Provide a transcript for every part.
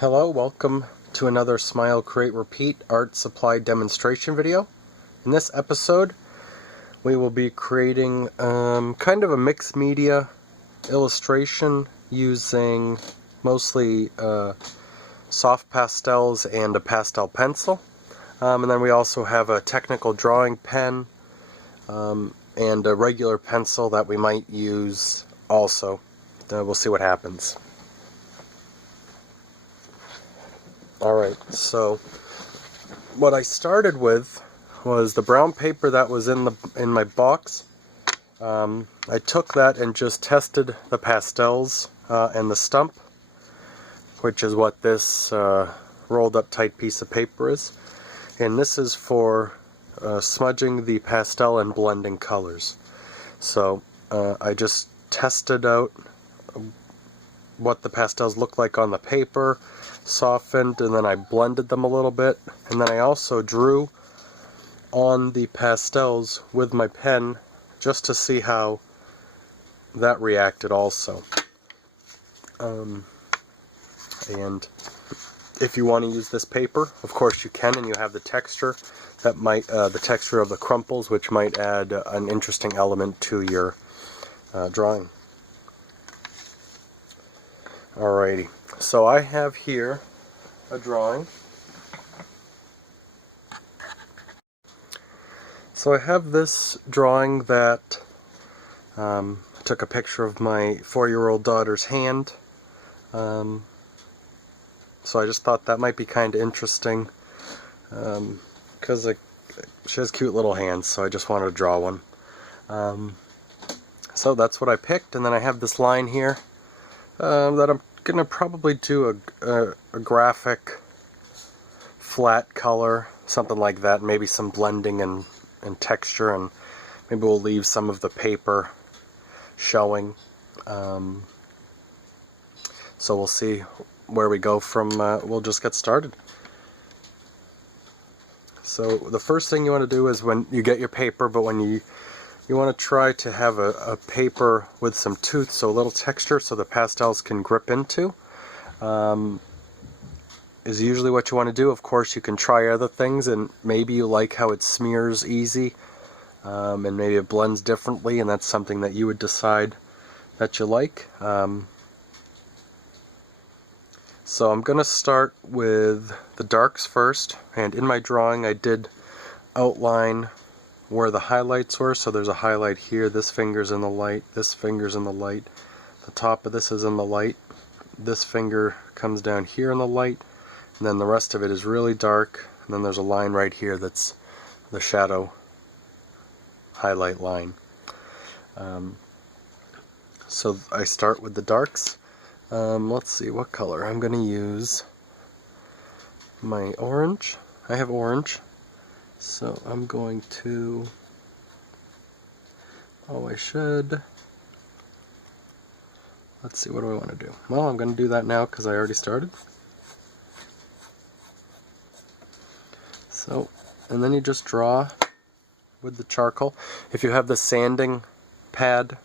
Hello, welcome to another Smile, Create, Repeat art supply demonstration video. In this episode, we will be creating kind of a mixed media illustration using mostly soft pastels and a pastel pencil. And then we also have a technical drawing pen and a regular pencil that we might use also. We'll see what happens. Alright, so what I started with was the brown paper that was in my box. I took that and just tested the pastels and the stump, which is what this rolled up tight piece of paper is. And this is for smudging the pastel and blending colors. So I just tested out what the pastels look like on the paper, softened, and then I blended them a little bit, and then I also drew on the pastels with my pen just to see how that reacted also. And if you want to use this paper, of course you can, and you have the texture that might the texture of the crumples, which might add an interesting element to your drawing. Alrighty, so I have here a drawing. So I have this drawing that I took a picture of my 4-year-old daughter's hand. So I just thought that might be kind of interesting because she has cute little hands, so I just wanted to draw one. So that's what I picked, and then I have this line here that I'm gonna probably do a graphic flat color, something like that, maybe some blending and texture, and maybe we'll leave some of the paper showing. So we'll see where we go from. We'll just get started. So the first thing you want to do is, when you get your paper, but when you want to try to have a paper with some tooth, so a little texture so the pastels can grip into, is usually what you want to do. Of course you can try other things, and maybe you like how it smears easy, and maybe it blends differently, and that's something that you would decide that you like. So I'm going to start with the darks first, and in my drawing I did outline where the highlights were. So there's a highlight here, this finger's in the light, this finger's in the light, the top of this is in the light, this finger comes down here in the light, and then the rest of it is really dark, and then there's a line right here that's the shadow highlight line. So I start with the darks. Let's see what color. I'm going to use my orange. I have orange. So I'm going to, let's see, what do I want to do? Well, I'm going to do that now because I already started. So, and then you just draw with the charcoal. If you have the sanding pad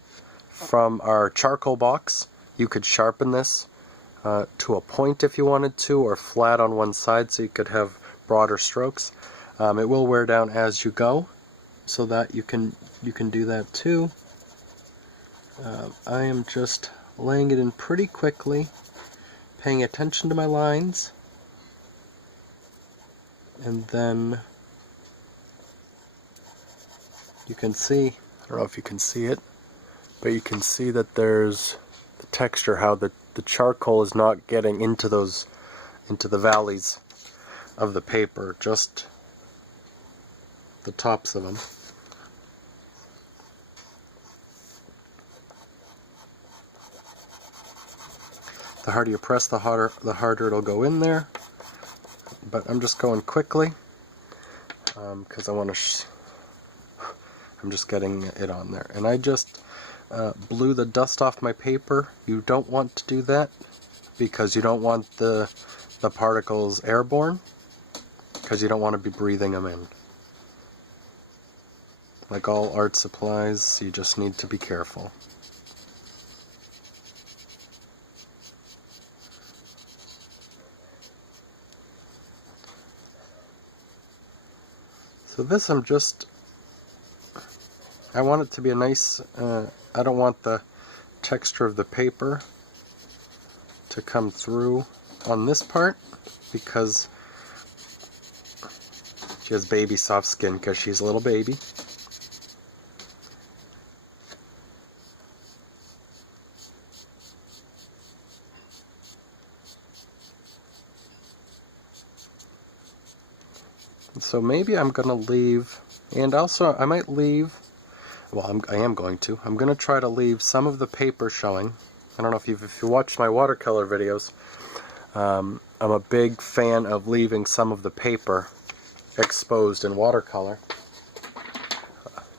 from our charcoal box, you could sharpen this to a point if you wanted to, or flat on one side so you could have broader strokes. It will wear down as you go, so that you can do that too. I am just laying it in pretty quickly, paying attention to my lines, and then you can see, I don't know if you can see it, but you can see that there's the texture, how the charcoal is not getting into the valleys of the paper, just the tops of them. The harder you press, the harder it'll go in there. But I'm just going quickly because I want to. I'm just getting it on there, and I just blew the dust off my paper. You don't want to do that because you don't want the particles airborne, because you don't want to be breathing them in. Like all art supplies, you just need to be careful. So this I want it to be a nice, I don't want the texture of the paper to come through on this part because she has baby soft skin because she's a little baby. So maybe I'm going to leave, and also I might leave, well I am going to, I'm going to try to leave some of the paper showing. I don't know if you watched my watercolor videos, I'm a big fan of leaving some of the paper exposed in watercolor.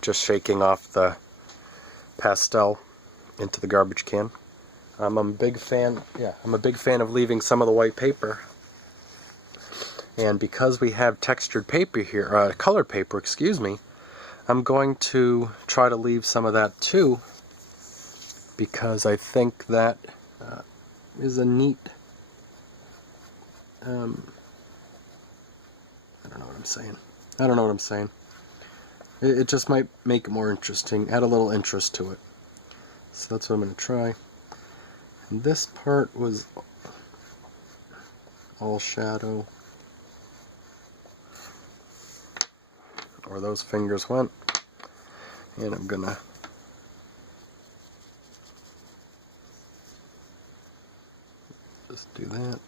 Just shaking off the pastel into the garbage can. I'm a big fan of leaving some of the white paper. And because we have textured paper here, colored paper, excuse me, I'm going to try to leave some of that too, because I think that is a neat, I don't know what I'm saying. I don't know what I'm saying. It just might make it more interesting, add a little interest to it. So that's what I'm going to try. And this part was all shadow. Where those fingers went, and I'm gonna just do that.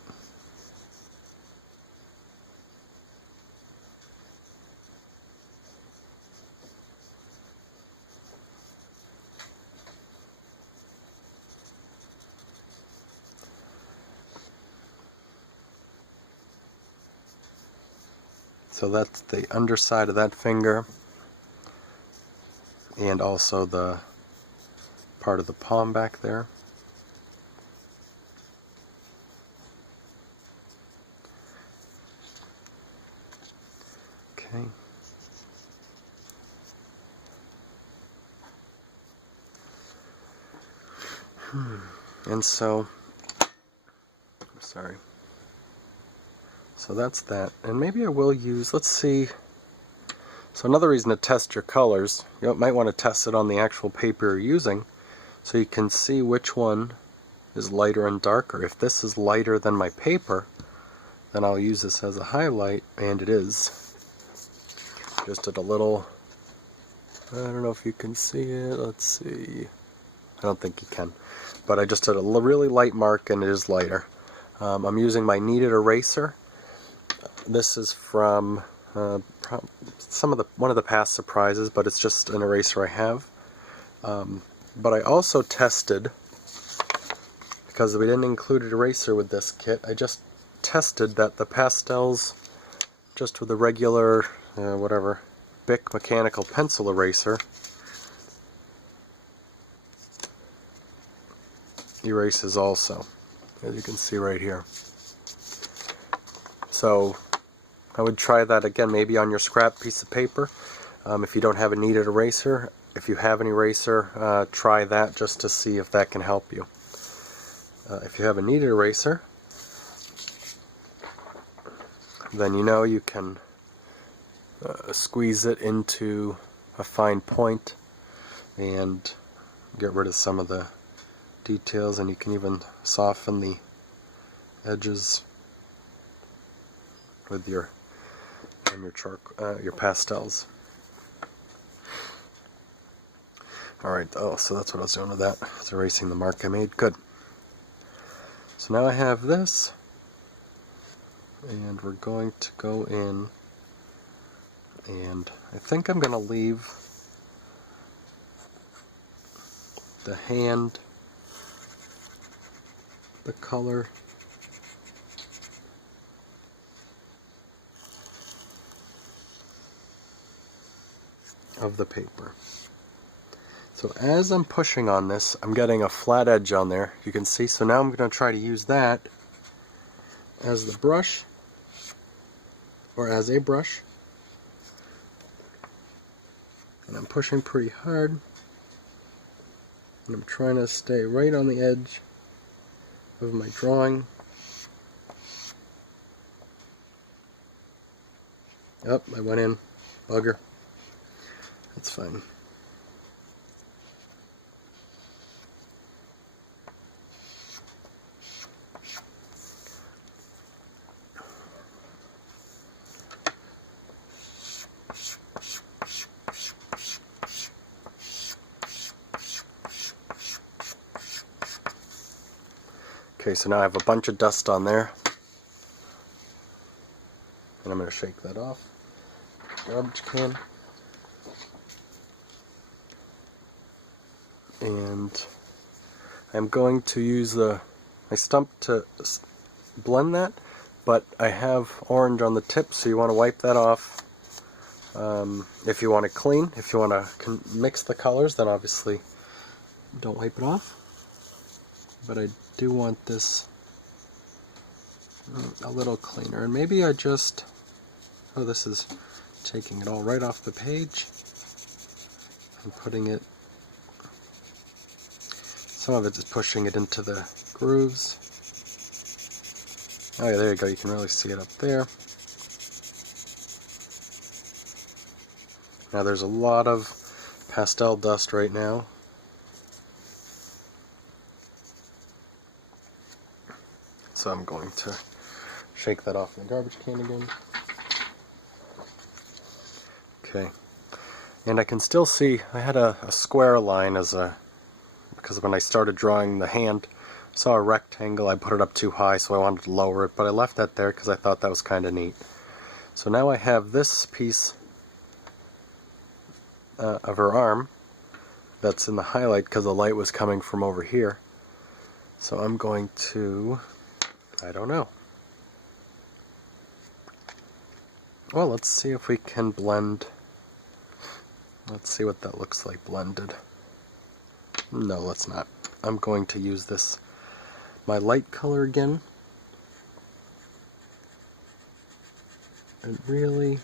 So that's the underside of that finger, and also the part of the palm back there. Okay. And so, I'm sorry. So that's that. And maybe I will use, let's see. So another reason to test your colors, you might want to test it on the actual paper you're using, so you can see which one is lighter and darker. If this is lighter than my paper, then I'll use this as a highlight, and it is. Just did a little, I don't know if you can see it, let's see. I don't think you can. But I just did a really light mark, and it is lighter. I'm using my kneaded eraser. This is from one of the past surprises, but it's just an eraser I have. But I also tested, because we didn't include an eraser with this kit, I just tested that the Pastels, just with a regular, whatever, Bic mechanical pencil eraser, erases also, as you can see right here. So I would try that again, maybe on your scrap piece of paper. If you don't have a kneaded eraser, if you have an eraser, try that just to see if that can help you. If you have a kneaded eraser, then you know you can squeeze it into a fine point and get rid of some of the details, and you can even soften the edges with your pastels. Alright, so that's what I was doing with that. It's erasing the mark I made. Good. So now I have this, and we're going to go in, and I think I'm going to leave the hand, the color, of the paper. So as I'm pushing on this, I'm getting a flat edge on there, you can see. So now I'm going to try to use that as the brush, or as a brush, and I'm pushing pretty hard, and I'm trying to stay right on the edge of my drawing. I went in. Bugger. That's fine. Okay, so now I have a bunch of dust on there, and I'm going to shake that off. Garbage can. And I'm going to use my stump to blend that, but I have orange on the tip, so you want to wipe that off. If you want it clean, if you want to mix the colors, then obviously don't wipe it off. But I do want this a little cleaner, and maybe I just, oh, this is taking it all right off the page and putting it, some of it is pushing it into the grooves. Oh yeah, there you go, you can really see it up there. Now there's a lot of pastel dust right now. So I'm going to shake that off in the garbage can again. Okay. And I can still see, I had a square line because when I started drawing the hand, I saw a rectangle, I put it up too high, so I wanted to lower it, but I left that there because I thought that was kind of neat. So now I have this piece of her arm that's in the highlight because the light was coming from over here. So I'm going to, I don't know. Well, let's see if we can blend. Let's see what that looks like blended. No, let's not. I'm going to use this, my light color again. And really,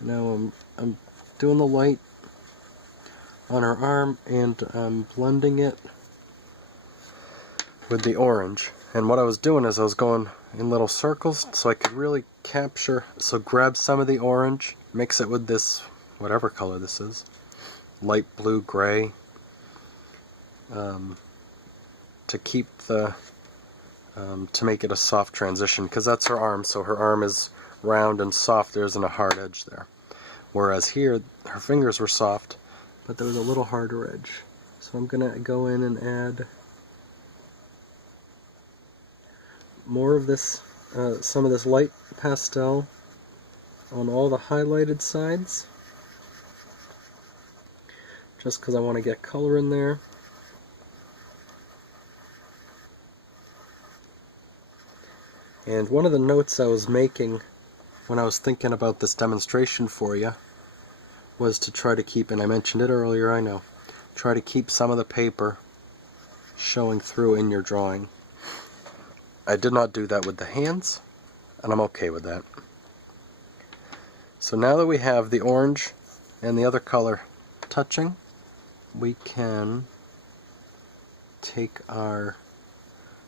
now I'm doing the light on her arm, and I'm blending it with the orange. And what I was doing is I was going in little circles so I could really capture, so grab some of the orange, mix it with this, whatever color this is, light blue, gray, to keep the, to make it a soft transition, because that's her arm, so her arm is round and soft, there isn't a hard edge there. Whereas here, her fingers were soft, but there was a little harder edge. So I'm going to go in and add more of this, some of this light pastel on all the highlighted sides, just because I want to get color in there. And one of the notes I was making when I was thinking about this demonstration for you was to try to keep, and I mentioned it earlier, I know, try to keep some of the paper showing through in your drawing. I did not do that with the hands, and I'm okay with that. So now that we have the orange and the other color touching, we can take our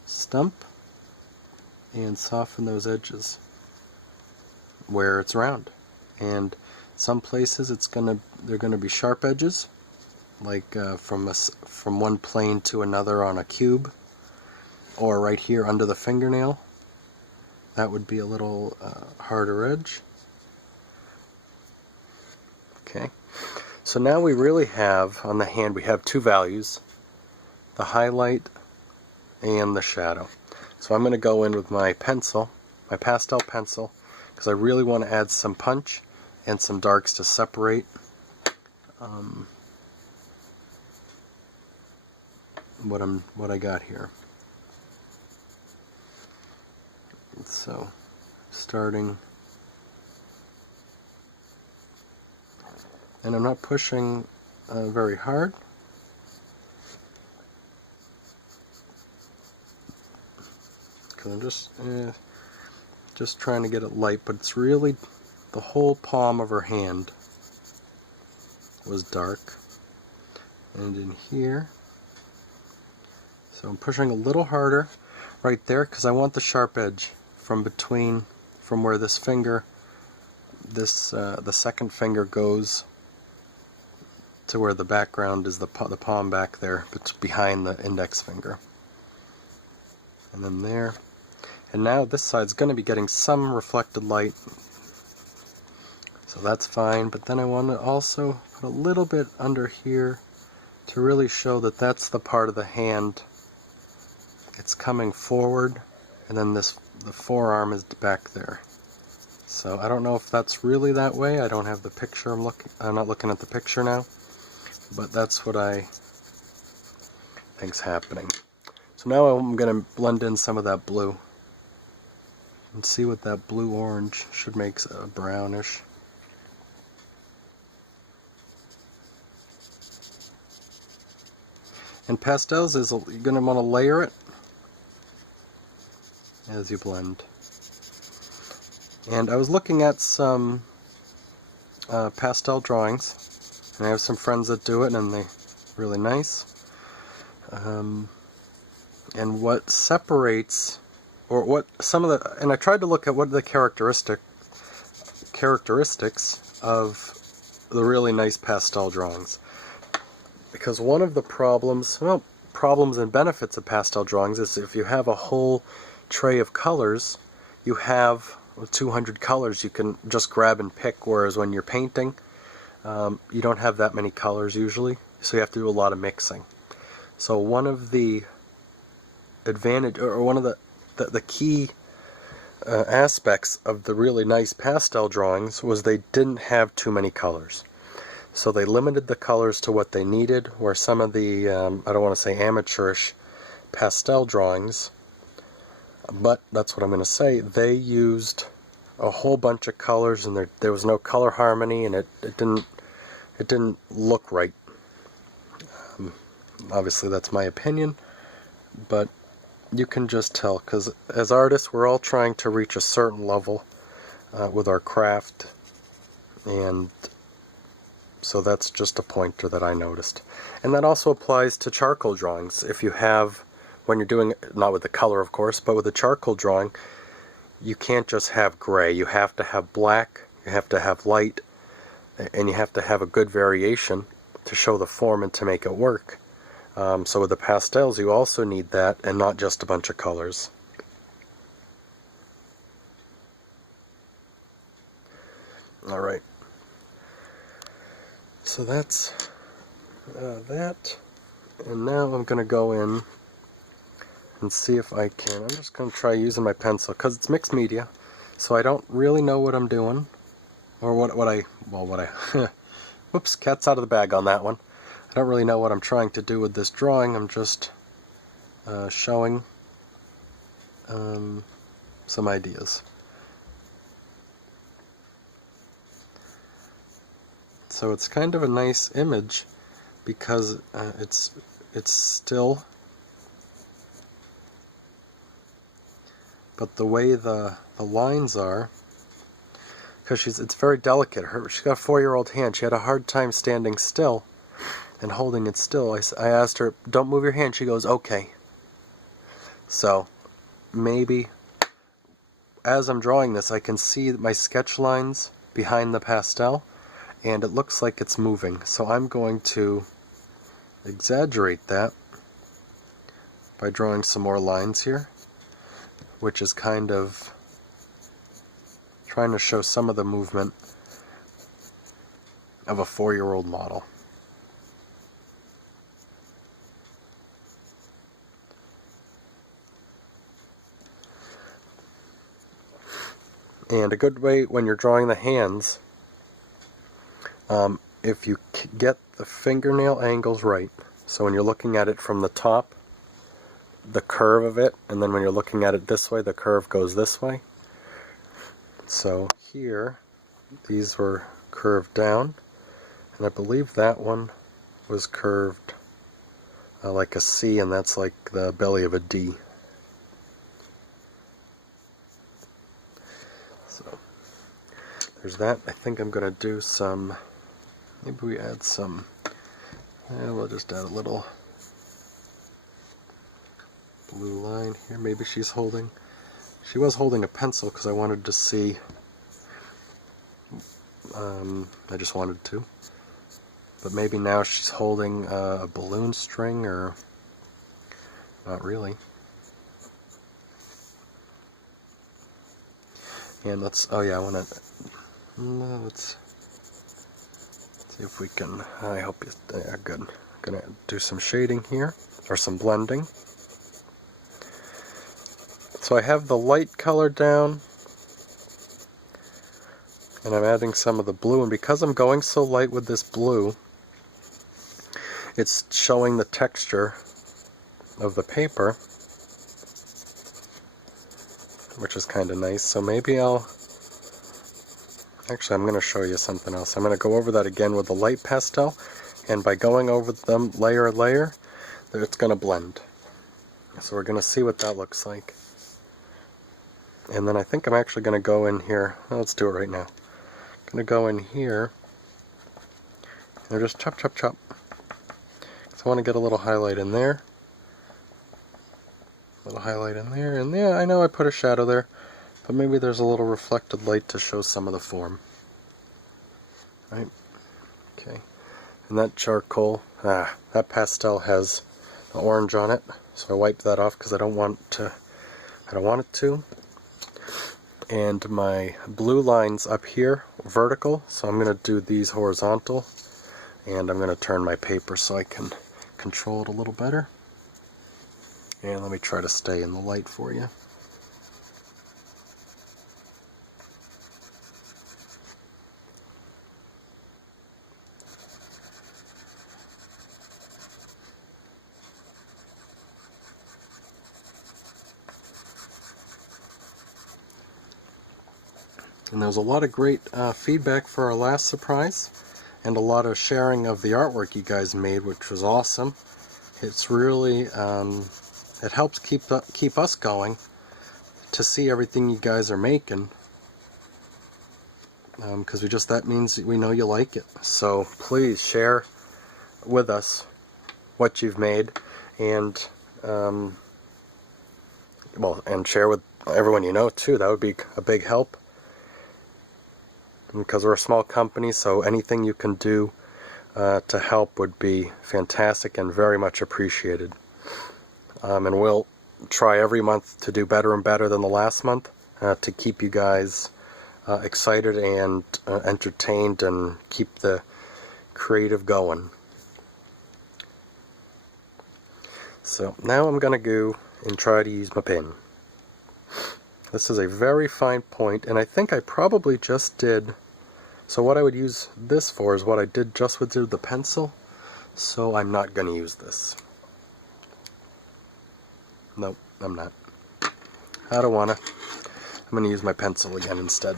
stump and soften those edges where it's round. And some places they're gonna be sharp edges, like from one plane to another on a cube, or right here under the fingernail. That would be a little harder edge. Okay, so now we really have, on the hand, we have two values, the highlight and the shadow. So I'm going to go in with my pencil, my pastel pencil, because I really want to add some punch and some darks to separate what I got here. So starting, and I'm not pushing very hard. Because I'm just trying to get it light, but it's really the whole palm of her hand was dark, and in here, so I'm pushing a little harder right there because I want the sharp edge from where this finger, the second finger goes to where the background is, the palm back there, but behind the index finger. And then there. And now this side's going to be getting some reflected light, so that's fine. But then I want to also put a little bit under here to really show that that's the part of the hand. It's coming forward, and then the forearm is back there. So I don't know if that's really that way. I don't have the picture. I'm not looking at the picture now, but that's what I think's happening. So now I'm going to blend in some of that blue and see what that blue-orange should make a brownish. And pastels is you're going to want to layer it as you blend. And I was looking at some pastel drawings, and I have some friends that do it, and they're really nice. And what separates, or what some of the, and I tried to look at what the characteristics of the really nice pastel drawings. Because one of the problems and benefits of pastel drawings is if you have a whole tray of colors, you have 200 colors you can just grab and pick, whereas when you're painting, you don't have that many colors usually, so you have to do a lot of mixing. So one of the one of the key aspects of the really nice pastel drawings was they didn't have too many colors. So they limited the colors to what they needed, where some of the, I don't want to say amateurish pastel drawings, but that's what I'm going to say, they used a whole bunch of colors, and there was no color harmony, and it didn't look right. Obviously that's my opinion, but you can just tell, because as artists we're all trying to reach a certain level with our craft, and so that's just a pointer that I noticed. And that also applies to charcoal drawings. If you have, when you're doing, not with the color of course, but with a charcoal drawing, you can't just have gray. You have to have black, you have to have light, and you have to have a good variation to show the form and to make it work. So with the pastels you also need that, and not just a bunch of colors. Alright. So that's that, and now I'm going to go in and see if I can. I'm just going to try using my pencil, because it's mixed media, so I don't really know what I'm doing, or what I whoops, cat's out of the bag on that one. I don't really know what I'm trying to do with this drawing. I'm just showing some ideas. So it's kind of a nice image because it's still, but the way the lines are, because it's very delicate. She's got a 4-year-old hand. She had a hard time standing still and holding it still. I asked her, "Don't move your hand." She goes, "Okay." So maybe as I'm drawing this, I can see my sketch lines behind the pastel, and it looks like it's moving. So I'm going to exaggerate that by drawing some more lines here, which is kind of trying to show some of the movement of a 4-year-old model. And a good way when you're drawing the hands, if you get the fingernail angles right, so when you're looking at it from the top, the curve of it, and then when you're looking at it this way, the curve goes this way. So here, these were curved down, and I believe that one was curved like a C, and that's like the belly of a D. So there's that. I think I'm going to do some, maybe we add some, we'll just add a little blue line here. Maybe she's She was holding a pencil because I wanted to see. I just wanted to. But maybe now she's holding a balloon string, or not really. And let's, oh yeah, I want to, let's see if we can, I hope you, good. I'm going to do some shading here, or some blending. So I have the light color down, and I'm adding some of the blue, and because I'm going so light with this blue, it's showing the texture of the paper, which is kind of nice. So maybe actually I'm going to show you something else. I'm going to go over that again with the light pastel, and by going over them layer by layer, it's going to blend. So we're going to see what that looks like. And then I think I'm actually going to go in here. Well, let's do it right now. I'm going to go in here and just chop, chop, chop. So I want to get a little highlight in there. A little highlight in there, and yeah, I know I put a shadow there, but maybe there's a little reflected light to show some of the form. Right? Okay. And that charcoal, that pastel has the orange on it, so I wiped that off because I don't want it to. And my blue line's up here, vertical, so I'm going to do these horizontal, and I'm going to turn my paper so I can control it a little better. And let me try to stay in the light for you. And there's a lot of great feedback for our last surprise, and a lot of sharing of the artwork you guys made, which was awesome. It's really, it helps keep us going to see everything you guys are making, because that means we know you like it. So please share with us what you've made, and and share with everyone you know too. That would be a big help, because we're a small company, so anything you can do to help would be fantastic and very much appreciated. And we'll try every month to do better and better than the last month, to keep you guys excited and entertained, and keep the creative going. So now I'm going to go and try to use my pen. This is a very fine point, and I think I probably just did. So what I would use this for is what I did just with the pencil, so I'm not going to use this. Nope, I'm not. I don't want to. I'm going to use my pencil again instead.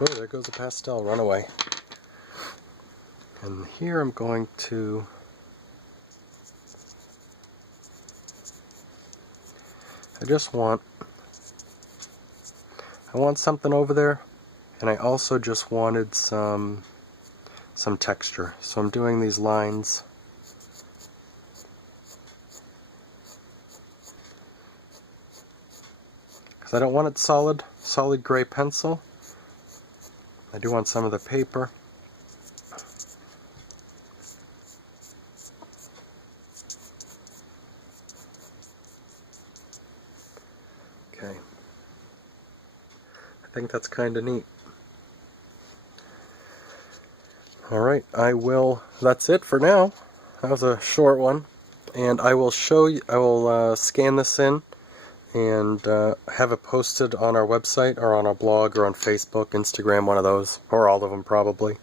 Oh, there goes the pastel, run away. And here I'm going to I want something over there, and I also just wanted some texture. So I'm doing these lines. Because I don't want it solid gray pencil. I do want some of the paper. Okay. I think that's kind of neat. Alright, that's it for now. That was a short one. And I will show you, I will scan this in and have it posted on our website, or on our blog, or on Facebook, Instagram, one of those, or all of them probably.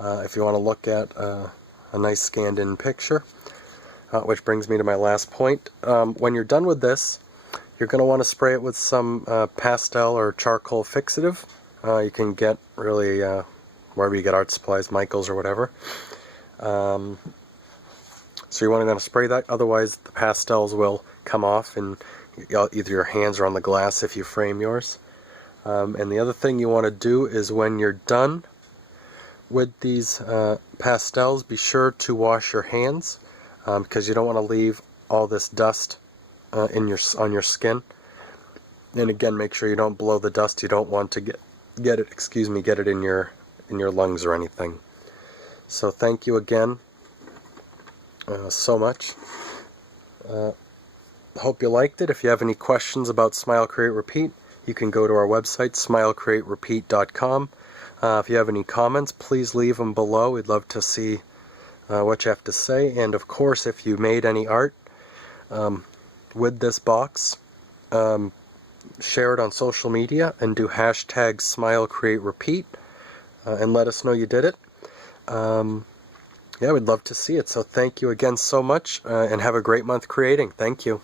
If you want to look at a nice scanned in picture. Which brings me to my last point. When you're done with this, you're going to want to spray it with some pastel or charcoal fixative. You can get really wherever you get art supplies, Michael's or whatever. So you want to spray that, otherwise the pastels will come off, and either your hands or on the glass if you frame yours. And the other thing you want to do is, when you're done with these pastels, be sure to wash your hands, because you don't want to leave all this dust on your skin. And again, make sure you don't blow the dust. You don't want to get it in your lungs or anything. So thank you again so much. Hope you liked it. If you have any questions about Smile, Create, Repeat, you can go to our website, smilecreaterepeat.com. If you have any comments, please leave them below. We'd love to see what you have to say. And of course, if you made any art with this box, share it on social media and do hashtag #SmileCreateRepeat and let us know you did it. Yeah, we'd love to see it. So thank you again so much and have a great month creating. Thank you.